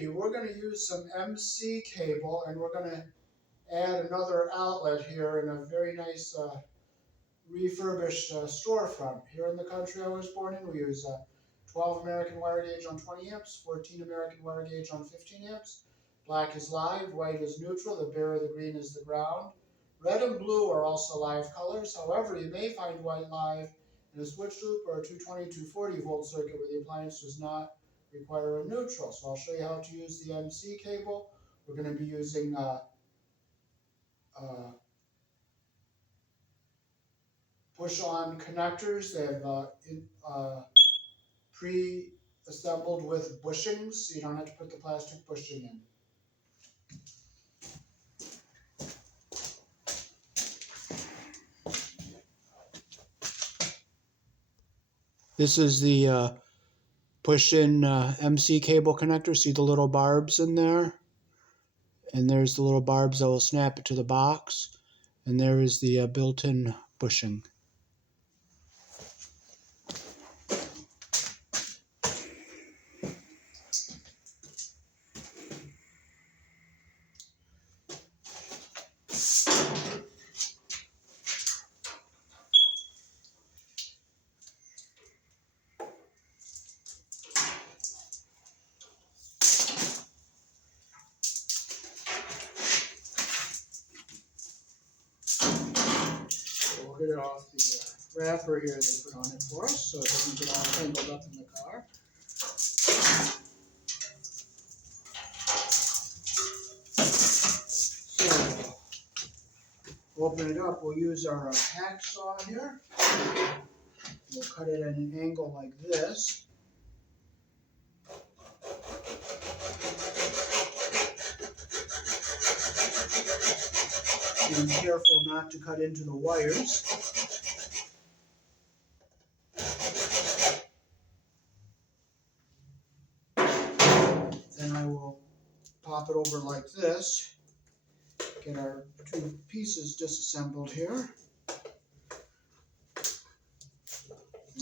Alrighty, we're going to use some MC cable, and we're going to add another outlet here in a very nice refurbished storefront. Here in the country I was born in, we use 12 American wire gauge on 20 amps, 14 American wire gauge on 15 amps. Black is live, white is neutral, the bare or the green is the ground. Red and blue are also live colors. However, you may find white live in a switch loop or a 220, 240 volt circuit where the appliance does not require a neutral. So I'll show you how to use the MC cable. We're going to be using push-on connectors. They have pre-assembled with bushings, so you don't have to put the plastic bushing in. This is the push-in MC cable connector. See the little barbs in there? And there's the little barbs that will snap it to the box. And there is the built-in bushing. Get it off the wrapper here they put on it for us so it doesn't get all tangled up in the car. So, open it up, we'll use our hacksaw here. We'll cut it at an angle like this. Be careful not to cut into the wires. Then I will pop it over like this. Get our two pieces disassembled here.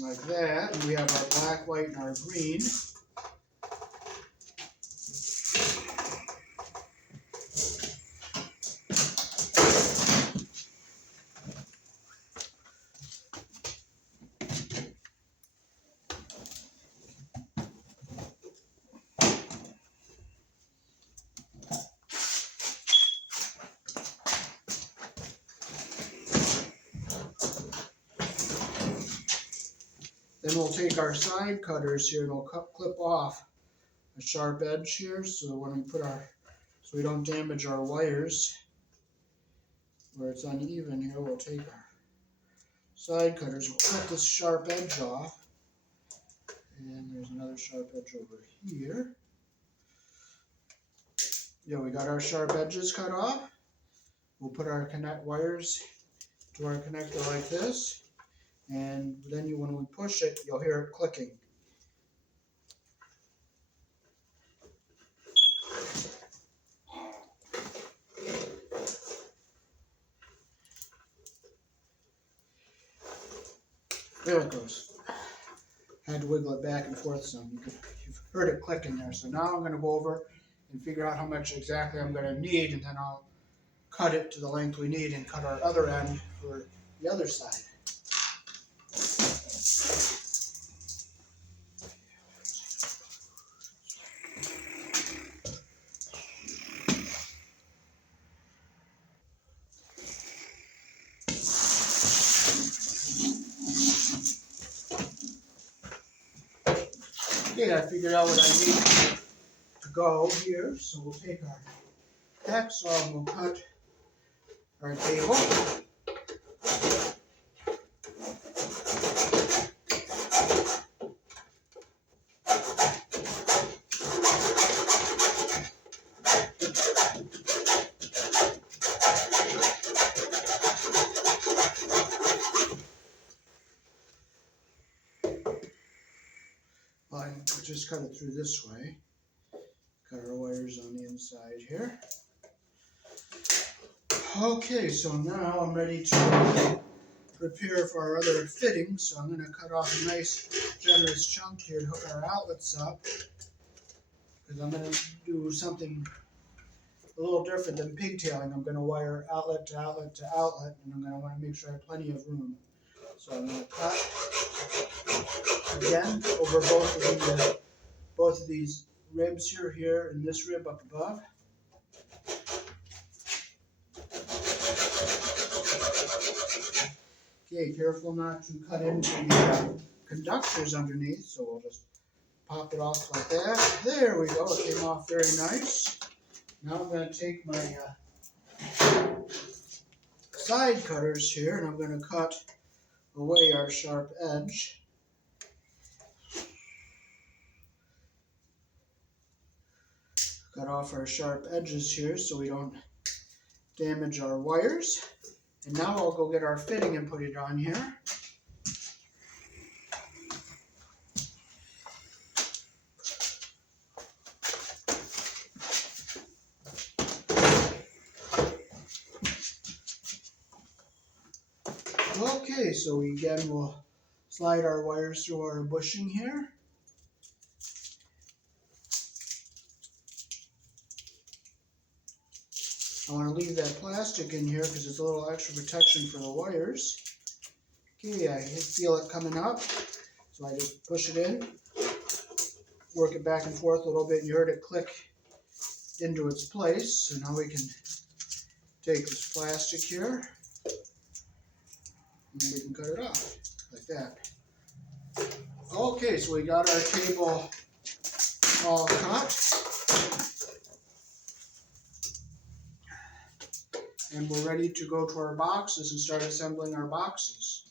Like that. And we have our black, white, and our green. Then we'll take our side cutters here and we'll clip off a sharp edge here so when we put so we don't damage our wires where it's uneven here. We'll take our side cutters, we'll cut this sharp edge off, and there's another sharp edge over here. Yeah, we got our sharp edges cut off. We'll put our wires to our connector like this. And then when we push it, you'll hear it clicking. There it goes. Had to wiggle it back and forth some. You've heard it clicking there. So now I'm going to go over and figure out how much exactly I'm going to need, and then I'll cut it to the length we need and cut our other end for the other side. Okay, I figured out what I need to go here, so we'll take our hacksaw and we'll cut our cable. We'll just cut it through this way. Cut our wires on the inside here. Okay, so now I'm ready to prepare for our other fittings. So I'm going to cut off a nice generous chunk here to hook our outlets up. because I'm going to do something a little different than pigtailing. I'm going to wire outlet to outlet to outlet, and I'm going to want to make sure I have plenty of room. So I'm going to cut again over both of these ribs here, and this rib up above. Okay, careful not to cut into the conductors underneath, so we'll just pop it off like that. There we go, it came off very nice. Now I'm going to take my side cutters here, and I'm going to cut away our sharp edge. Cut off our sharp edges here so we don't damage our wires. And now I'll go get our fitting and put it on here. Okay, so again we'll slide our wires through our bushing here. I want to leave that plastic in here because it's a little extra protection for the wires. Okay, I feel it coming up, so I just push it in, work it back and forth a little bit, and you heard it click into its place. So now we can take this plastic here, and we can cut it off, like that. Okay, so we got our table all cut. And we're ready to go to our boxes and start assembling our boxes.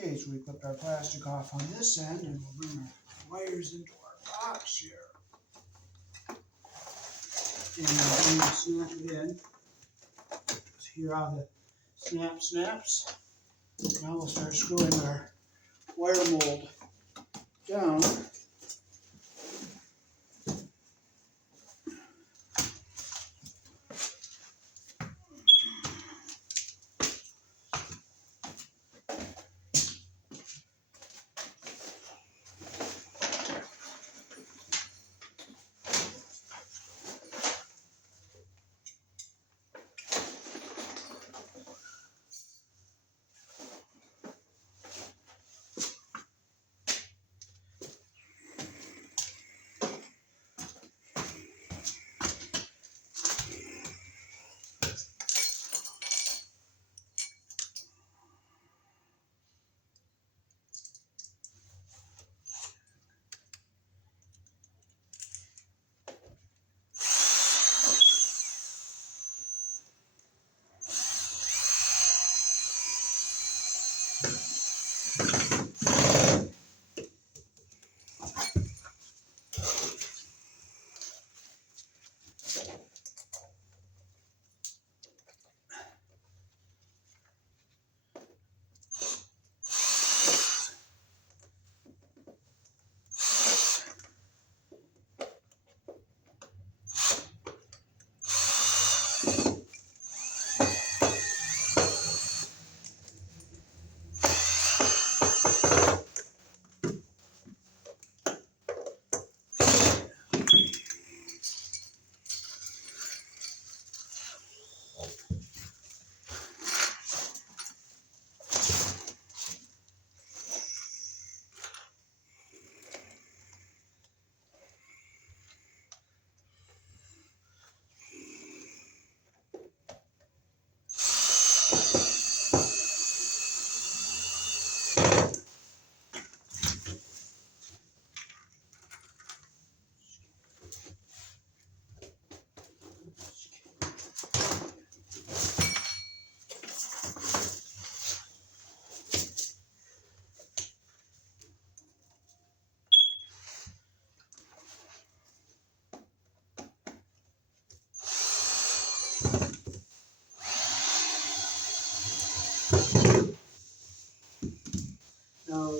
Okay, so we clipped our plastic off on this end, and we'll bring our wires into our box here. And we'll snap it in. So here are the snaps. Now we'll start screwing our wire mold down.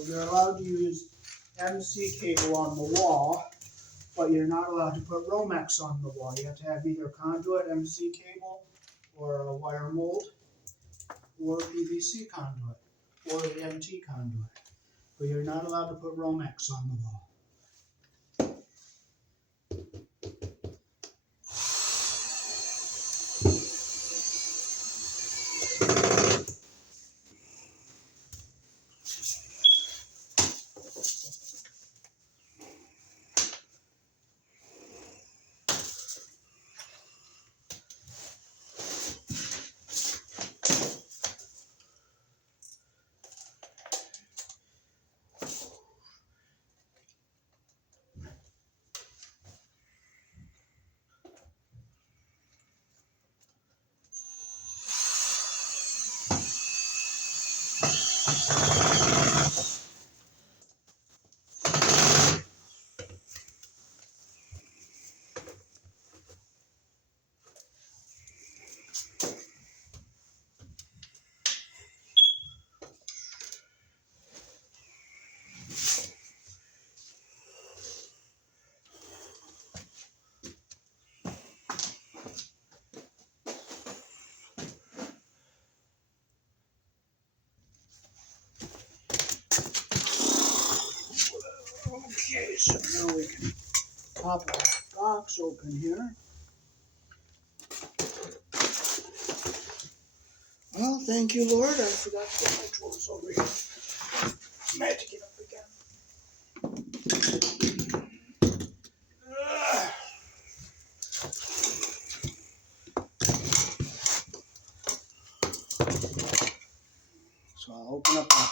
you're allowed to use MC cable on the wall, but you're not allowed to put Romex on the wall. You have to have either conduit MC cable or a wire mold or PVC conduit or the MT conduit. But you're not allowed to put Romex on the wall. Okay, so now we can pop our box open here. Well, thank you, Lord. I forgot to get my tools over here. I had to get up again. So I'll open up the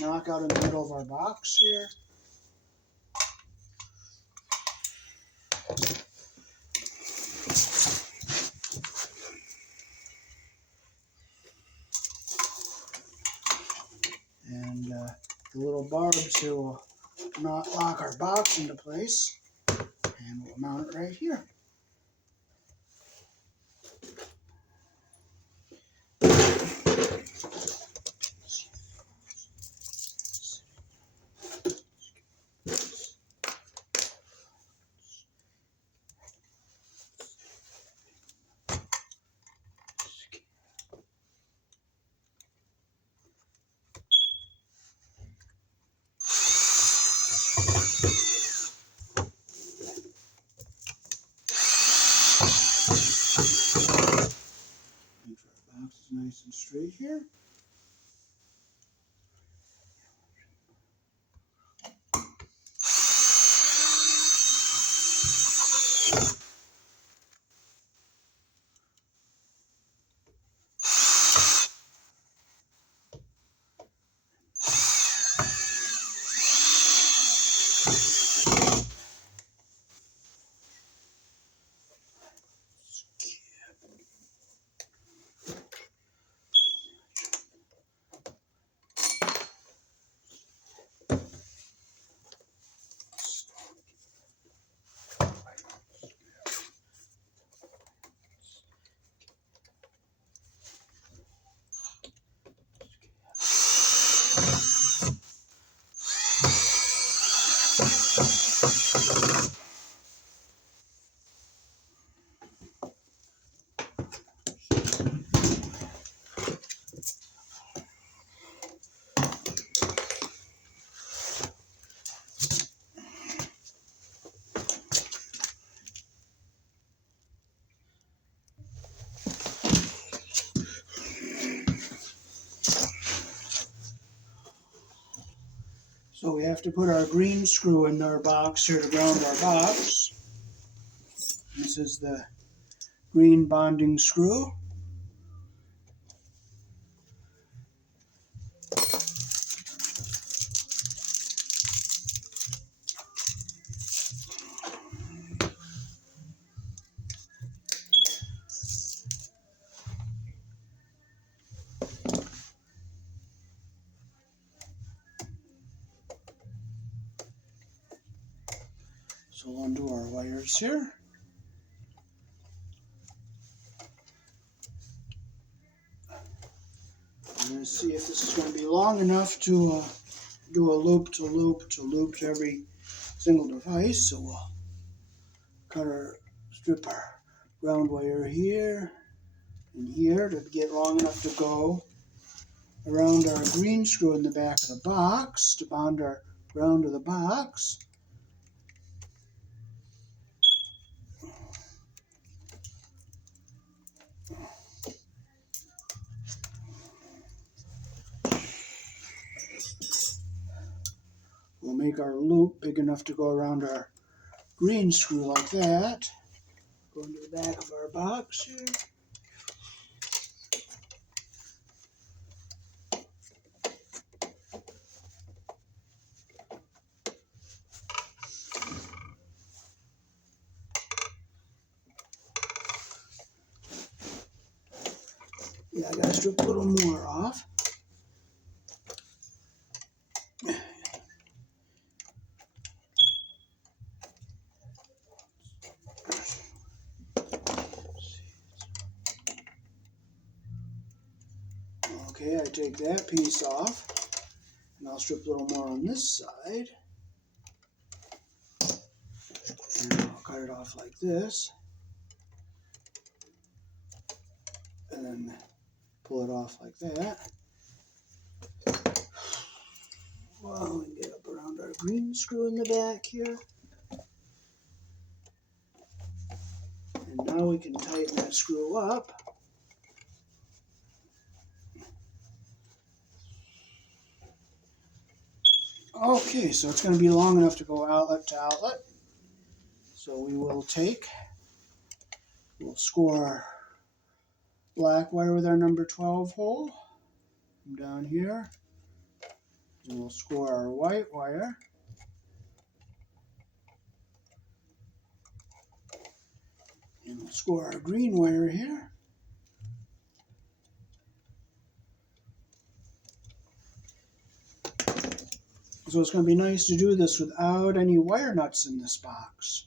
knockout in the middle of our box here. And the little barbs here will not lock our box into place. And we'll mount it right here. Make sure our box is nice and straight here. So we have to put our green screw in our box here to ground our box. This is the green bonding screw. So we'll undo our wires here. I'm going to see if this is going to be long enough to do a loop to loop to loop to every single device. So we'll strip our ground wire here and here to get long enough to go around our green screw in the back of the box to bond our ground to the box. We'll make our loop big enough to go around our green screw like that. Go into the back of our box here. Yeah, I gotta strip a little more off. Okay, I take that piece off, and I'll strip a little more on this side. And I'll cut it off like this. And then pull it off like that. Well, we can get up around our green screw in the back here. And now we can tighten that screw up. Okay, so it's going to be long enough to go outlet to outlet. So we'll score our black wire with our number 12 hole from down here. And we'll score our white wire. And we'll score our green wire here. So it's going to be nice to do this without any wire nuts in this box.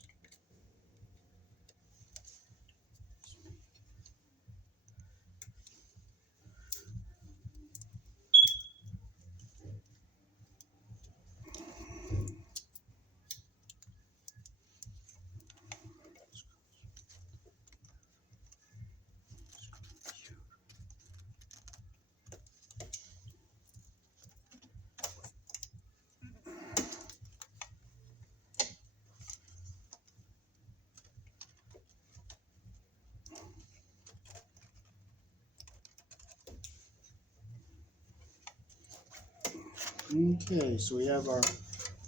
Okay, so we have our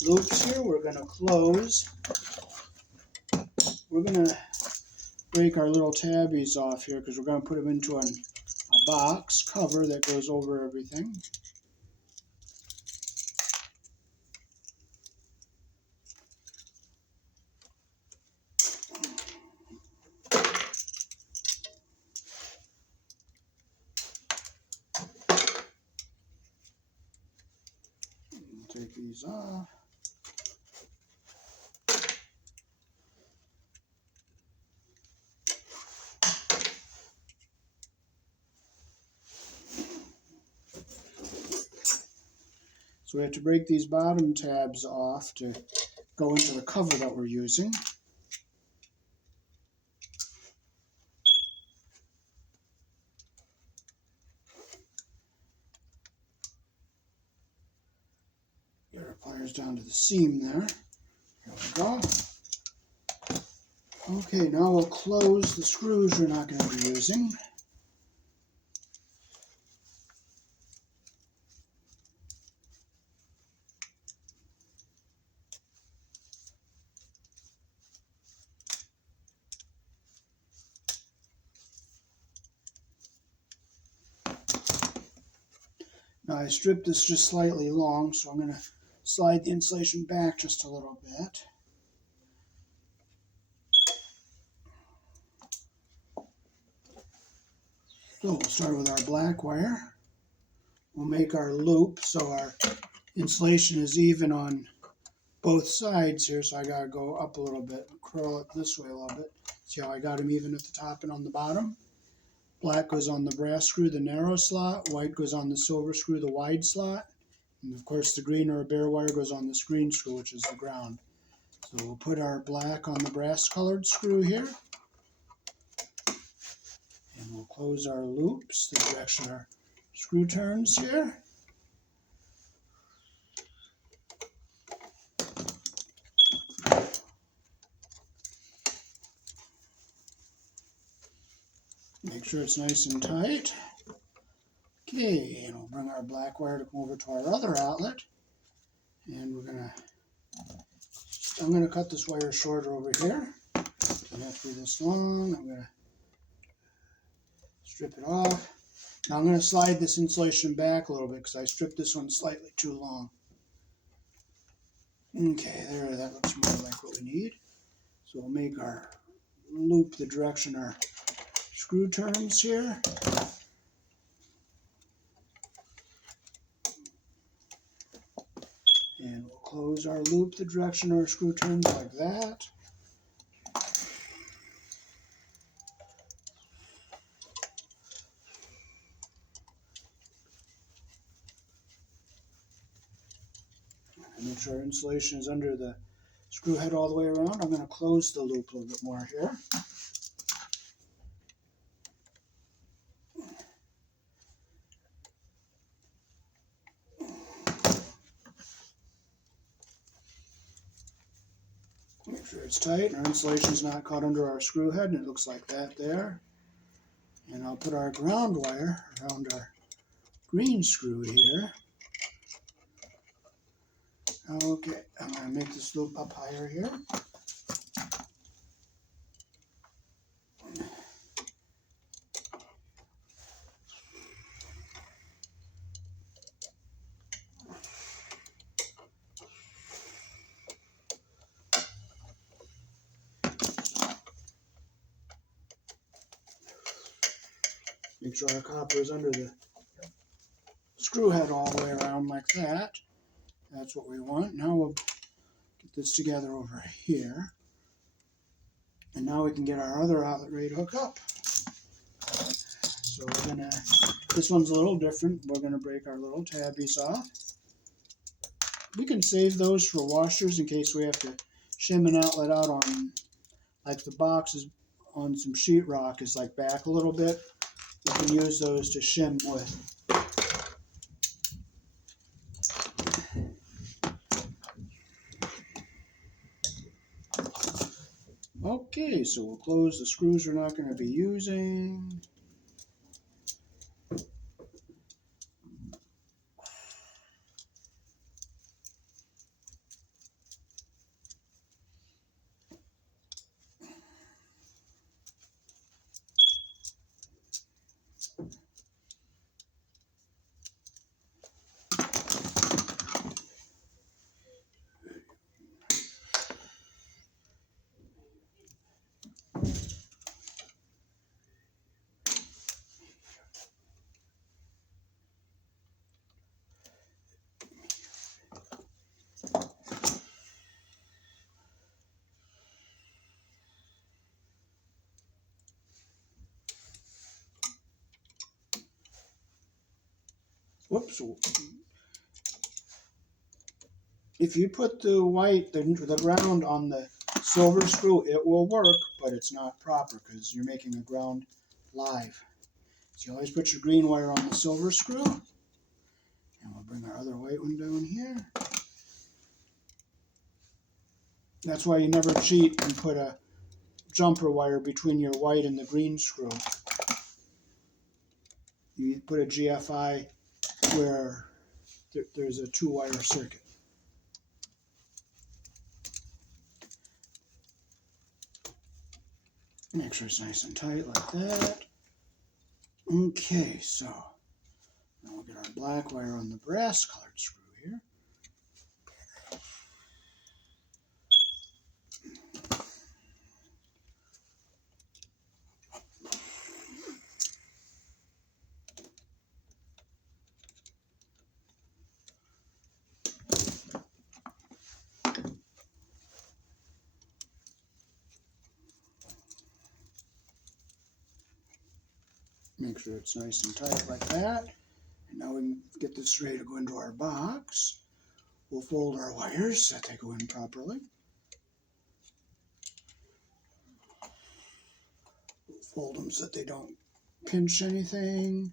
loops here. We're going to close. We're going to break our little tabbies off here because we're going to put them into a box cover that goes over everything. Take these off. So we have to break these bottom tabs off to go into the cover that we're using. Get our pliers down to the seam there. Here we go. Okay, now we'll close the screws we're not going to be using. Now I stripped this just slightly long, so I'm going to slide the insulation back just a little bit. So we'll start with our black wire. We'll make our loop so our insulation is even on both sides here, so I got to go up a little bit, curl it this way a little bit. See how I got them even at the top and on the bottom? Black goes on the brass screw, the narrow slot. White goes on the silver screw, the wide slot. And of course the green or bare wire goes on this green screw, which is the ground. So we'll put our black on the brass colored screw here. And we'll close our loops the direction our screw turns here. Make sure it's nice and tight. Okay, and we'll bring our black wire to come over to our other outlet. And I'm gonna cut this wire shorter over here. Doesn't have to be this long. I'm gonna strip it off. Now I'm gonna slide this insulation back a little bit because I stripped this one slightly too long. Okay, there, that looks more like what we need. So we'll make our loop the direction our screw turns here. And we'll close our loop the direction our screw turns like that. And make sure our insulation is under the screw head all the way around. I'm going to close the loop a little bit more here. Make sure it's tight and our insulation is not caught under our screw head, and it looks like that there. And I'll put our ground wire around our green screw here. Okay, I'm going to make this loop up higher here. Make sure our copper is under the screw head all the way around like that. That's what we want. Now we'll get this together over here. And now we can get our other outlet ready to hook up. So this one's a little different. We're gonna break our little tabbies off. We can save those for washers in case we have to shim an outlet out on, like the box is on some sheetrock is like back a little bit. We can use those to shim with. Okay, so we'll close the screws we're not going to be using. Whoops. If you put the white, the ground on the silver screw, it will work, but it's not proper because you're making the ground live. So you always put your green wire on the silver screw. And we'll bring our other white one down here. That's why you never cheat and put a jumper wire between your white and the green screw. You put a GFI where there's a 2-wire circuit. Make sure it's nice and tight like that. Okay, so now we'll get our black wire on the brass colored screw here. Make sure it's nice and tight like that. And Now we can get this ready to go into our box. We'll fold our wires so that they go in properly. Fold them so that they don't pinch anything.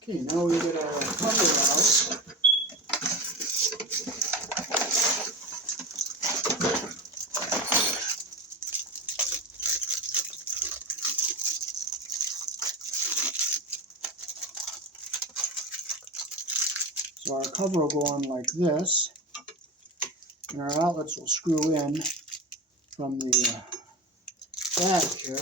Okay, now we get our cover out. So our cover will go on like this, and our outlets will screw in from the back here.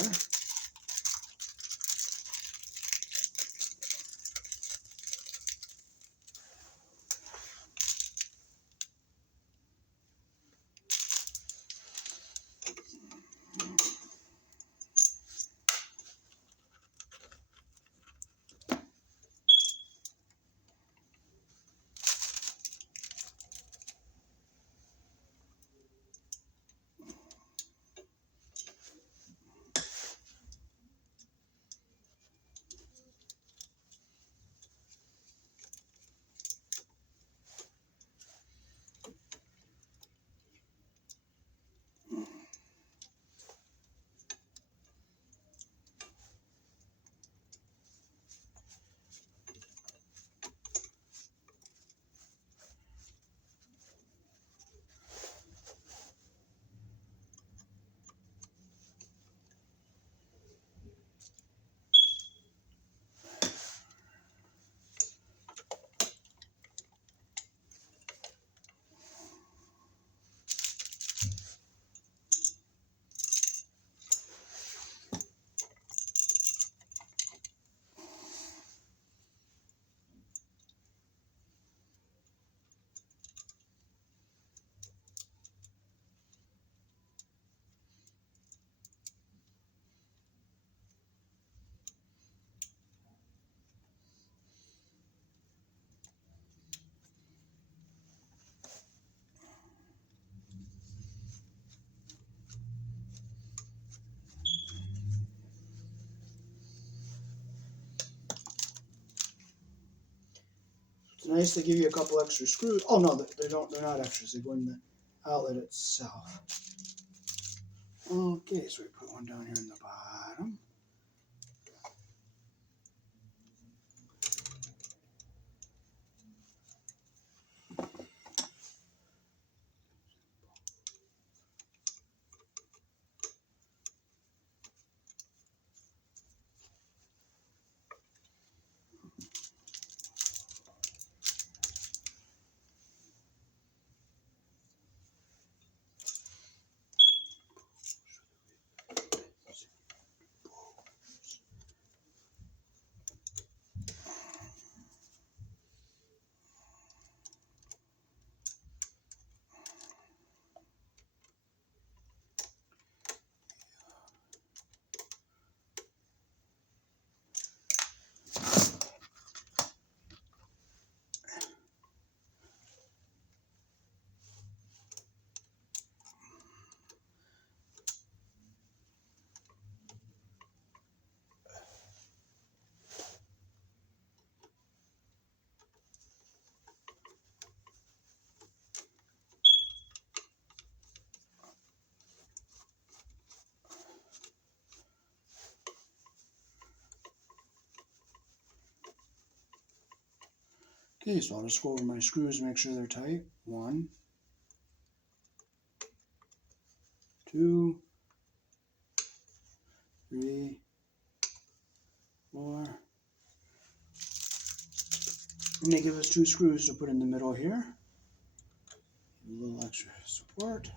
It's nice they give you a couple extra screws. Oh no, they don't. They're not extras. They go in the outlet itself. Okay, so we put one down here in the bottom. Okay, so I'll just go over my screws and make sure they're tight. 1, 2, 3, 4. And they give us 2 screws to put in the middle here. A little extra support.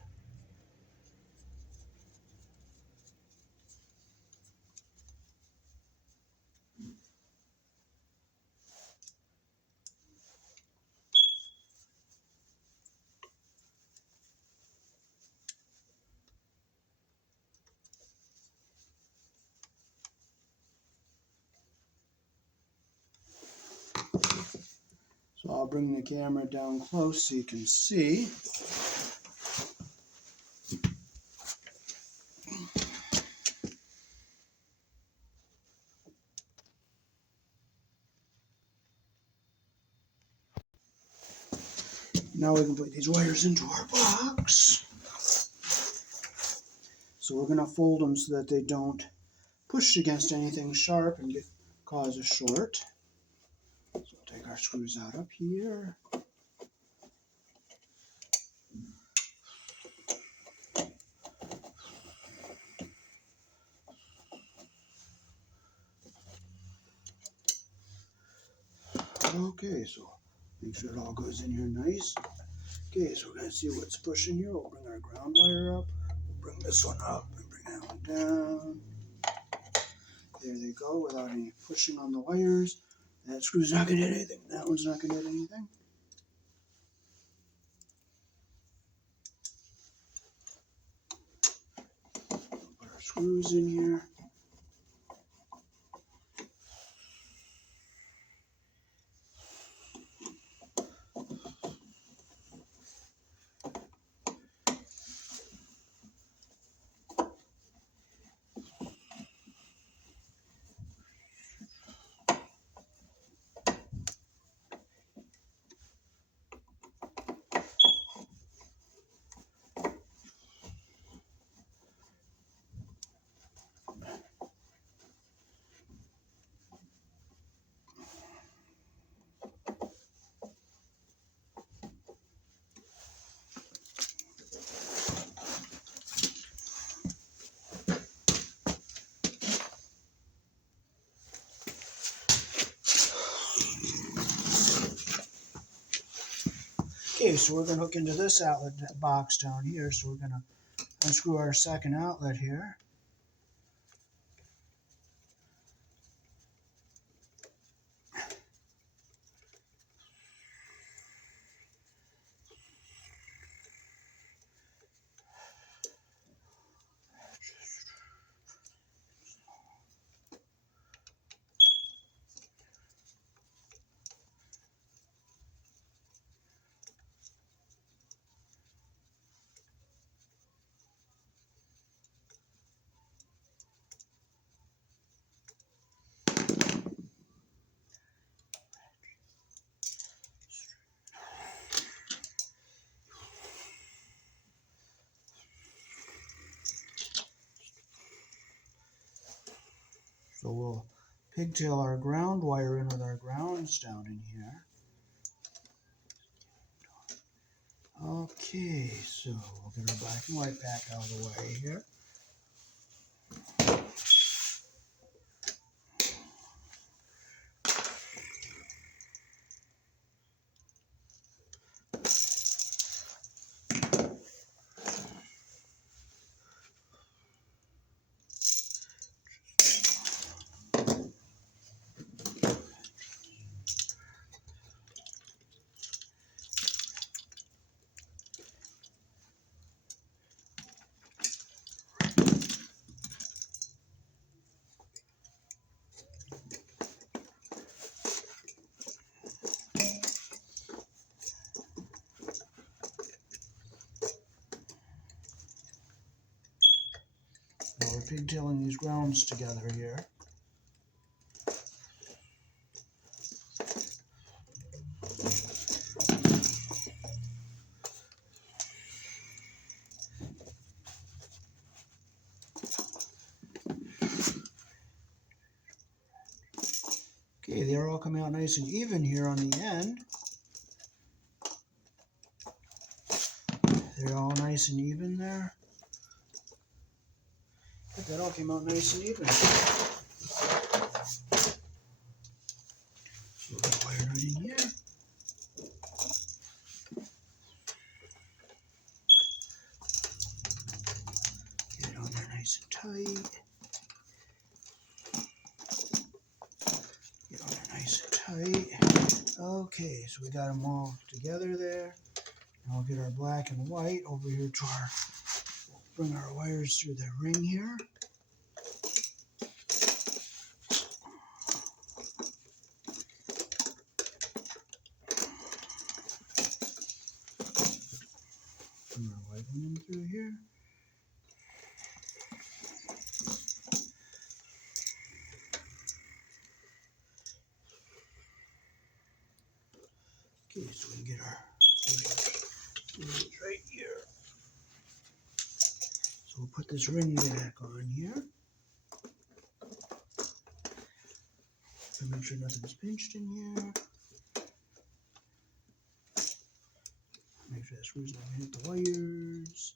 So I'll bring the camera down close so you can see. Now we can put these wires into our box. So we're going to fold them so that they don't push against anything sharp and cause a short. So we'll take our screws out up here. Okay, so make sure it all goes in here nice. Okay, so we're going to see what's pushing here. We'll bring our ground wire up. We'll bring this one up and bring that one down. There they go, without any pushing on the wires. That screw's not going to hit anything. That one's not going to hit anything. Put our screws in here. Okay, so we're going to hook into this outlet box down here. So we're going to unscrew our second outlet here. So we'll pigtail our ground wire in with our grounds down in here. Okay, so we'll get our black and white back out of the way here. Now we're pigtailing these grounds together here. Okay, they're all coming out nice and even here on the end. They're all nice and even there. That all came out nice and even. So we'll wire it right in here. Get it on there nice and tight. Get on there nice and tight. Okay, so we got them all together there. Now we'll get our black and white over here to our, we'll bring our wires through the ring here. Bring our white one in through here. Okay, so we can get our It's right here. So we'll put this ring back on here. And make sure nothing's pinched in here. Make sure that screw's not gonna hit the wires.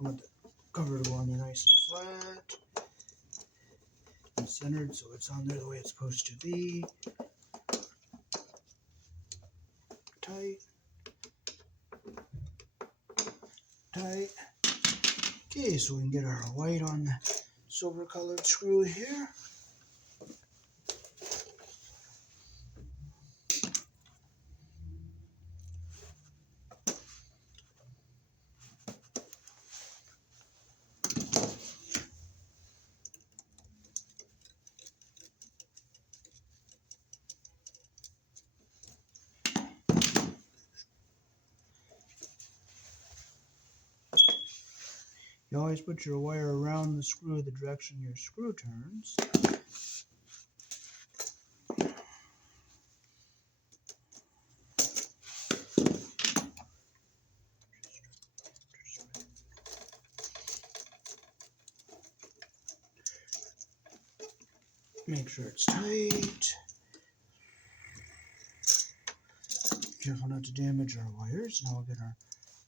I want the cover to go on there nice and flat and centered so it's on there the way it's supposed to be. Tight. Tight. Okay, so we can get our white on the silver colored screw here. You always put your wire around the screw the direction your screw turns. Make sure it's tight. Careful not to damage our wires. Now we'll get our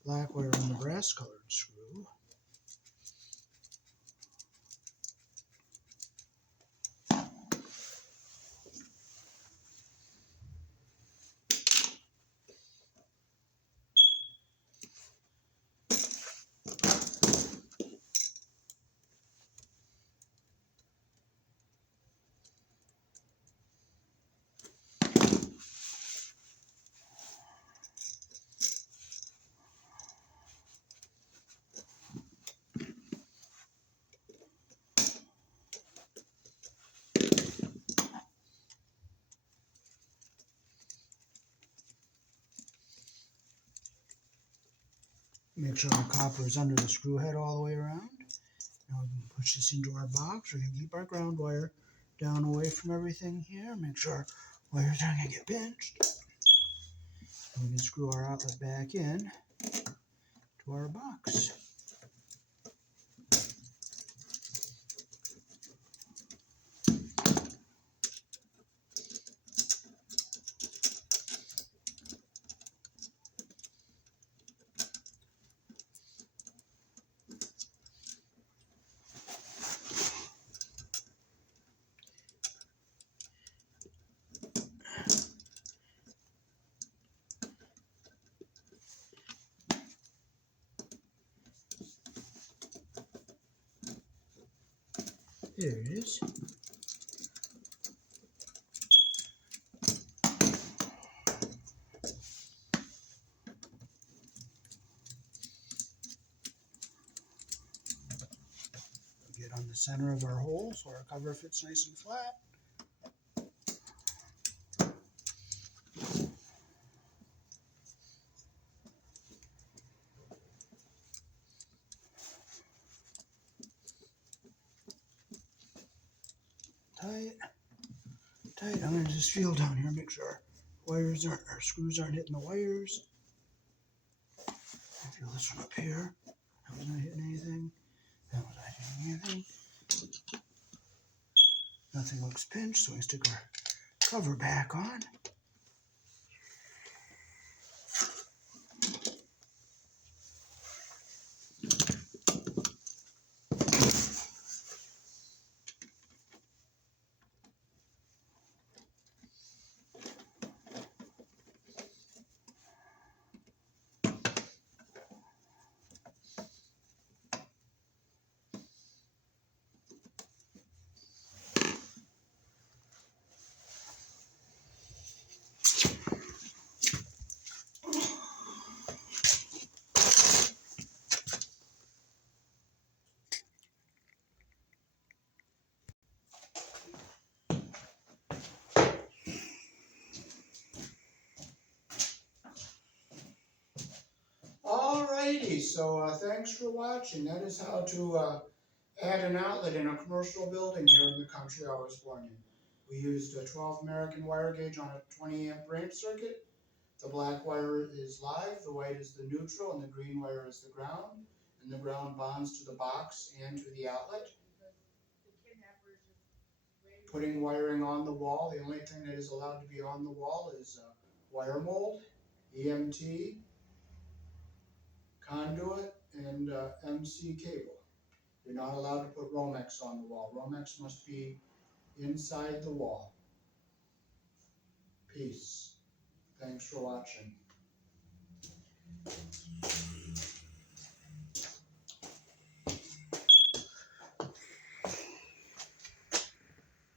black wire on the brass colored screw. Make sure our copper is under the screw head all the way around. Now we can push this into our box. We can keep our ground wire down away from everything here. Make sure our wires aren't going to get pinched. And we can screw our outlet back in to our box. There it is. Get on the center of our hole so our cover fits nice and flat. Tight. Tight. I'm going to just feel down here, make sure our screws aren't hitting the wires. I feel this one up here. That was not hitting anything. That was not hitting anything. Nothing looks pinched, so we can stick our cover back on. Alrighty, so thanks for watching. That is how to add an outlet in a commercial building here in the country I was born in. We used a 12 American wire gauge on a 20 amp branch circuit. The black wire is live, the white is the neutral, and the green wire is the ground. And the ground bonds to the box and to the outlet. Putting wiring on the wall, the only thing that is allowed to be on the wall is wire mold, EMT, conduit, and MC cable. You're not allowed to put Romex on the wall. Romex must be inside the wall. Peace. Thanks for watching.